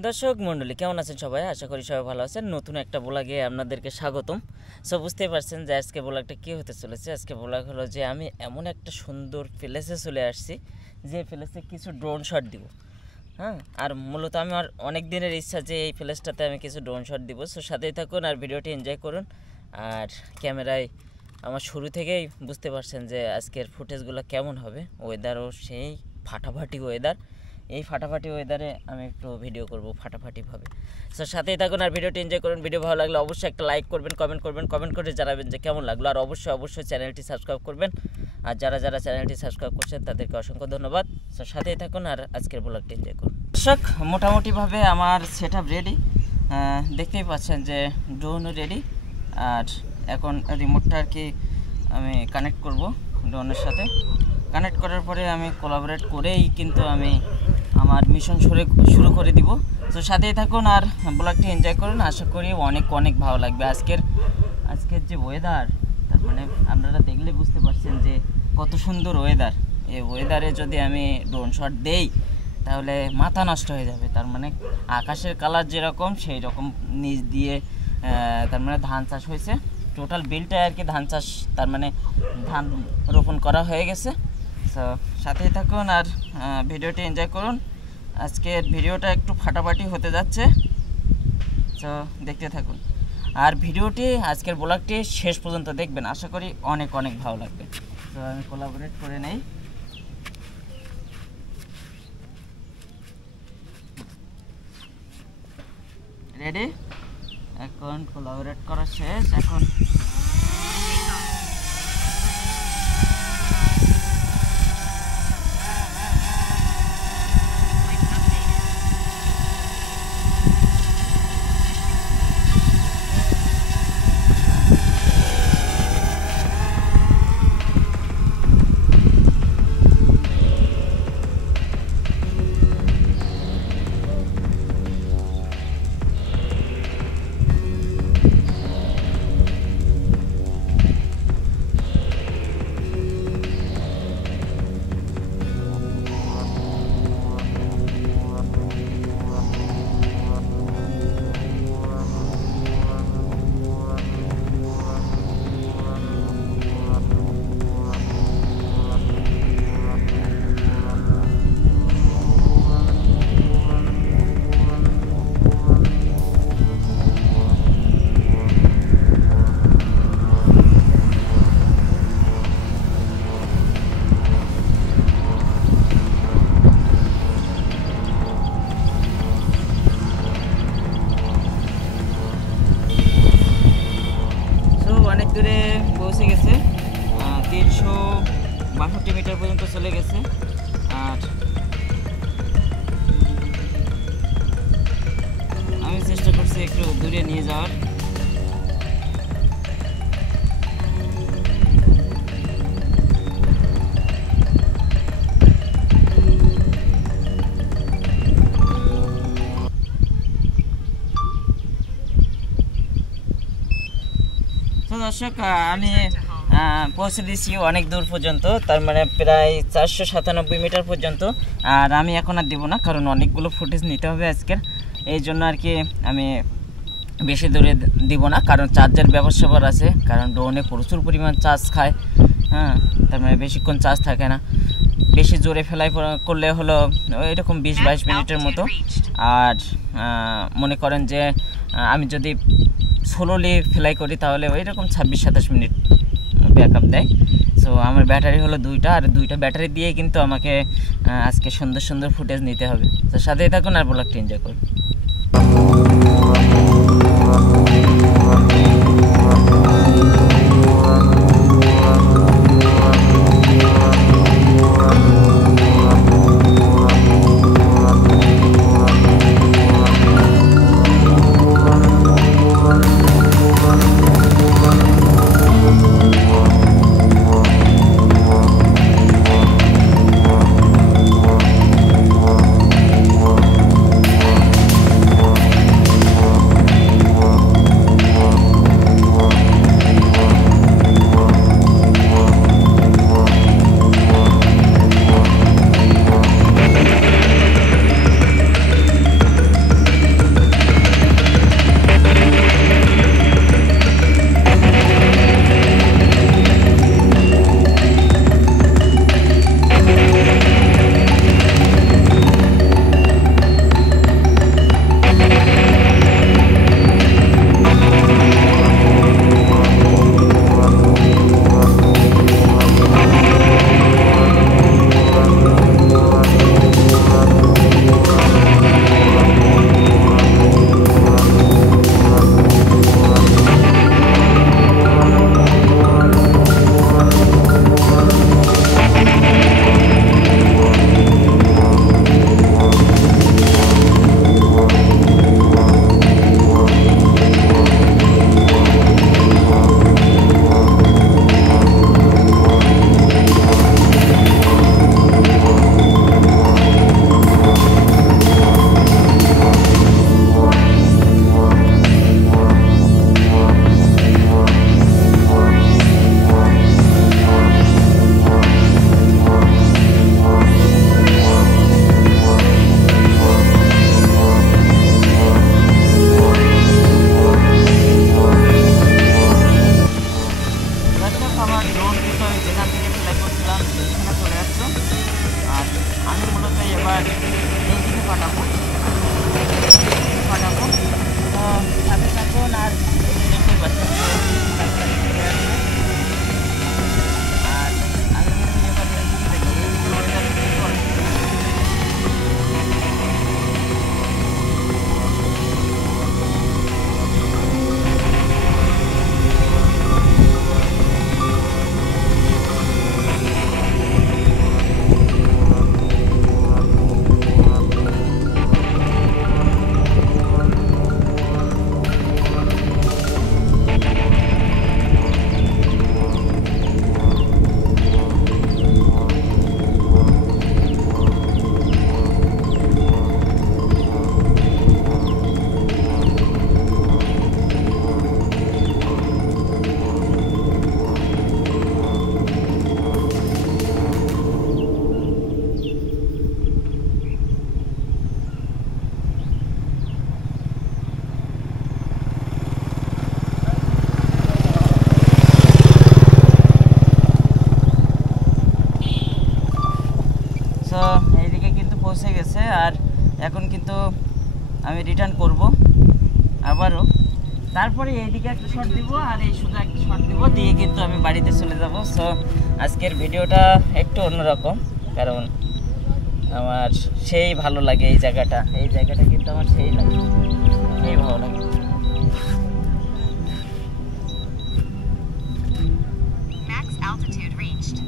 দর্শক মণ্ডলী কেমন আছেন সবাই? আশা করি সবাই ভালো আছেন। নতুন একটা ব্লগে আপনাদেরকে স্বাগতম। সো বুঝতেই পারছেন যে আজকে ব্লগটা কী হতে চলেছে। আজকে ব্লগ হলো যে আমি এমন একটা সুন্দর প্লেসে চলে আসছি যে প্লেসে কিছু ড্রোন শট দিব। হ্যাঁ, আর মূলত আমার অনেক দিনের ইচ্ছা যে এই প্লেসটাতে আমি কিছু ড্রোন শট দিব। সো সাথেই থাকুন আর ভিডিওটি এনজয় করুন। আর ক্যামেরায় আমার শুরু থেকেই বুঝতে পারছেন যে আজকের ফুটেজগুলো কেমন হবে। ওয়েদারও সেই ফাটাফাটি ওয়েদার। এই ফাটাফাটি ওয়েদারে আমি একটু ভিডিও করব ফাটাফাটিভাবে। সো সাথেই থাকুন আর ভিডিওটি এনজয় করুন। ভিডিও ভালো লাগলে অবশ্যই একটা লাইক করবেন, কমেন্ট করে জানাবেন যে কেমন লাগলো। আর অবশ্যই চ্যানেলটি সাবস্ক্রাইব করবেন। আর যারা চ্যানেলটি সাবস্ক্রাইব করছেন তাদেরকে অসংখ্য ধন্যবাদ। সো সাথেই থাকুন আর আজকের ব্লগটি এনজয় করুন। দর্শক মোটামুটিভাবে আমার সেট আপ রেডি, দেখতেই পাচ্ছেন যে ড্রোনও রেডি। আর এখন রিমোটটা আর কি আমি কানেক্ট করব ড্রোনের সাথে। কানেক্ট করার পরে আমি কোলাবোরেট করেই কিন্তু আমি আমার মিশন শুরু করে দিব। তো সাথেই থাকুন আর ব্লগটি এনজয় করুন। আশা করি অনেক ভালো লাগবে। আজকের যে ওয়েদার, তার মানে আপনারা দেখলে বুঝতে পারছেন যে কত সুন্দর ওয়েদার। এই ওয়েদারে যদি আমি ড্রোন শট দেই তাহলে মাথা নষ্ট হয়ে যাবে। তার মানে আকাশের কালার যেরকম সেই রকম নিচ দিয়ে তার মানে ধান চাষ হয়েছে। টোটাল বিলটাই আর কি ধান চাষ, তার মানে ধান রোপণ করা হয়ে গেছে। সো সাথেই থাকুন আর ভিডিওটি এনজয় করুন। আজকের ভিডিওটা একটু ফাটাফাটি হতে যাচ্ছে। সো দেখতে থাকুন আর ভিডিওটি আজকের ব্লগটি শেষ পর্যন্ত দেখবেন। আশা করি অনেক ভালো লাগবে। তো আমি কোলাবোরেট করে নেই। রেডি? এখন কোলাবোরেট করা শেষ। এখন অনেক দূরে পৌঁছে গেছে, 362 মিটার পর্যন্ত চলে গেছে। আর আমি চেষ্টা করছি একটু দূরে নিয়ে যাওয়ার। দর্শক আমি পৌঁছে দিচ্ছি অনেক দূর পর্যন্ত, তার মানে প্রায় 497 মিটার পর্যন্ত। আর আমি এখন আর দিব না, কারণ অনেকগুলো ফুটেজ নিতে হবে আজকের। এই জন্য আর কি আমি বেশি দূরে দিব না, কারণ চার্জের ব্যবস্থা আছে। কারণ ড্রোনে প্রচুর পরিমাণ চার্জ খায়। হ্যাঁ, তার মানে বেশিক্ষণ চার্জ থাকে না। বেশি জোরে ফ্লাই করলে হলো এরকম 20-22 মিনিটের মতো। আর মনে করেন যে আমি যদি স্লোলি ফ্লাই করি তাহলে ওইরকম 26-27 মিনিট ব্যাকআপ দেয়। সো আমার ব্যাটারি হলো 2টা, আর 2টা ব্যাটারি দিয়ে কিন্তু আমাকে আজকে সুন্দর ফুটেজ নিতে হবে। তো সাথেই থাকুন আর ব্লগটি এনজয় করুন। আমি রিটার্ন করব আবারও। তারপরে এইদিকে একটা শট দিব আর এই শুধু একটা শট দিব, দিয়ে কিন্তু আমি বাড়িতে চলে যাব। সো আজকের ভিডিওটা একটু অন্যরকম, কারণ আমার সেই ভালো লাগে এই জায়গাটা কিন্তু আমার সেই লাগে, সেই ভালো লাগে। Max altitude reached.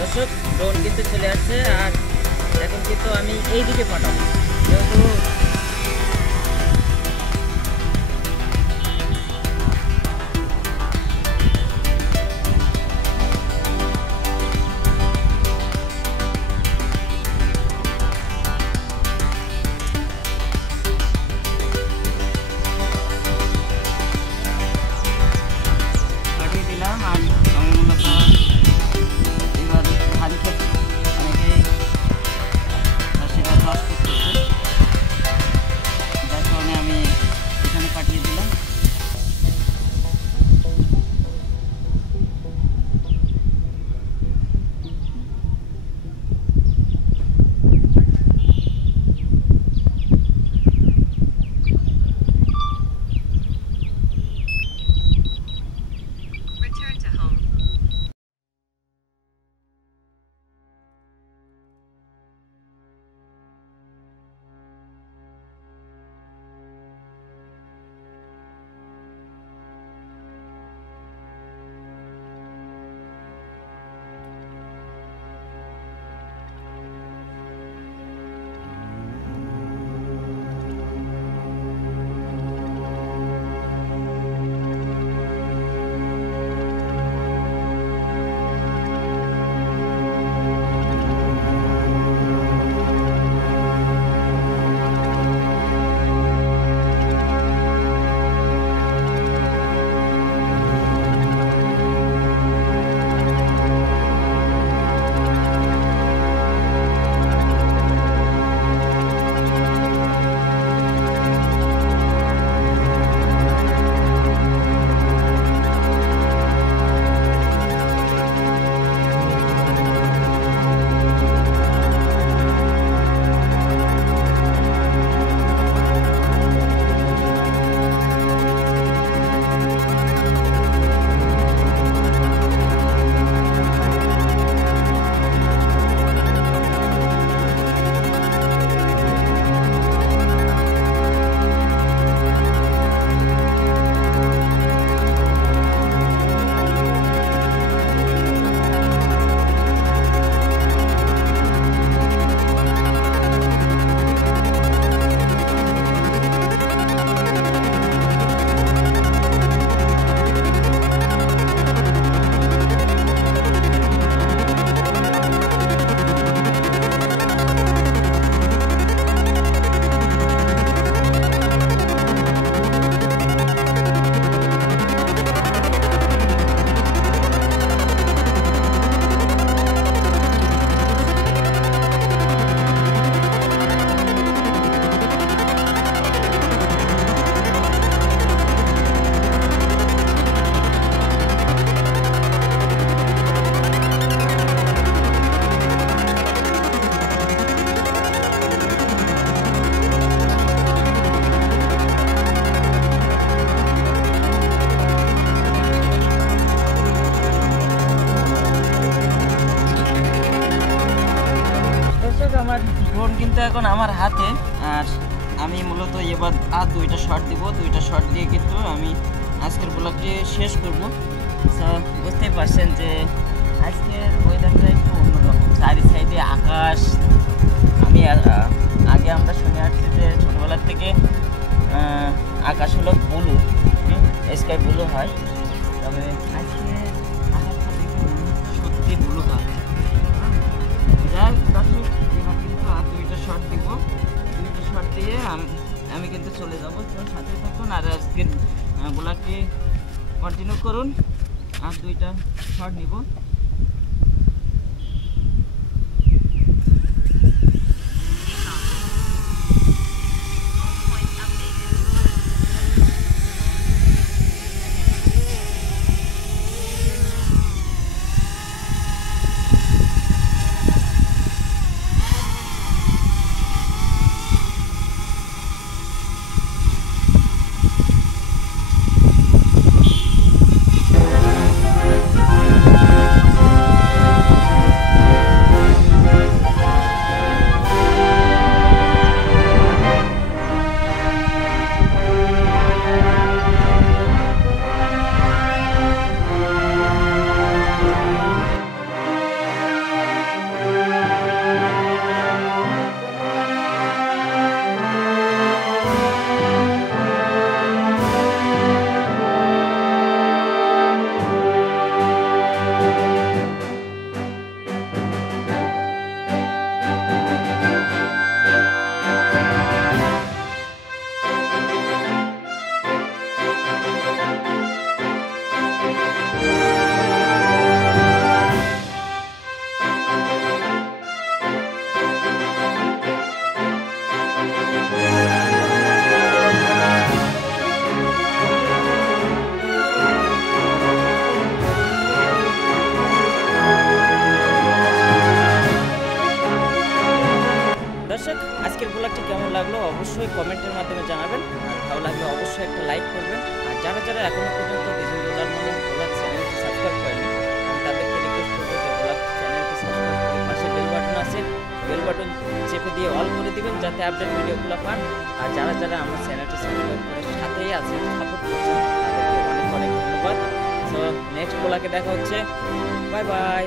দর্শক, ড্রোন কিন্তু চলে আসছে আর এখন কিন্তু আমি এই দিকে পাঠাবো, যেহেতু পাঠিয়ে দিলাম। আর আমি মূলত এবার ধান ক্ষেত অনেকেই চাষিরা চাষ করতেছে। আমার ড্রোন কিন্তু এখন আমার হাতে, আর আমি মূলত এবার আর 2টা শট দিব। 2টা শট দিয়ে কিন্তু আমি আজকের ব্লগটি শেষ করব। সো বুঝতেই পারছেন যে আজকের ওয়েদারটা একটু অন্যরকম, চারি সাইডে আকাশ। আমি আগে আমরা শুনে আসছি যে ছোটোবেলার থেকে আকাশ হলো ব্লু, স্কাই ব্লু হয়, তবে আজকে আকাশটা দেখে সত্যি ব্লু হয়। যাই দর্শক, এবার কিন্তু আর 2টা শট দিব। 2টা শট দিয়ে আমি কিন্তু চলে যাবো। সাথে থাকুন আর আজকের ব্লগটি কন্টিনিউ করুন। আর 2টা শট নিব। দর্শক, আজকের ব্লগটি কেমন লাগলো অবশ্যই কমেন্টের মাধ্যমে জানাবেন। আর ভালো লাগলে অবশ্যই একটা লাইক করবেন। আর যারা যারা এখনো পর্যন্ত বিজন ডলার মনে ব্লগ চ্যানেলটি সাবস্ক্রাইব করেনি, আমি তাদেরকে রিকোয়েস্ট করবো যে ব্লগ চ্যানেলটি সাবস্ক্রাইব করে পাশে বেল বাটন আছে, বেল বাটন চেপে দিয়ে অল করে দিবেন যাতে আপডেট ভিডিওগুলো পান। আর যারা যারা আমার চ্যানেলটি সাবস্ক্রাইব করে সাথেই আছেন, সাপোর্ট করছেন, তাদেরকে অনেক অনেক ধন্যবাদ। সো নেক্সট ব্লগে দেখা হচ্ছে। Bye bye.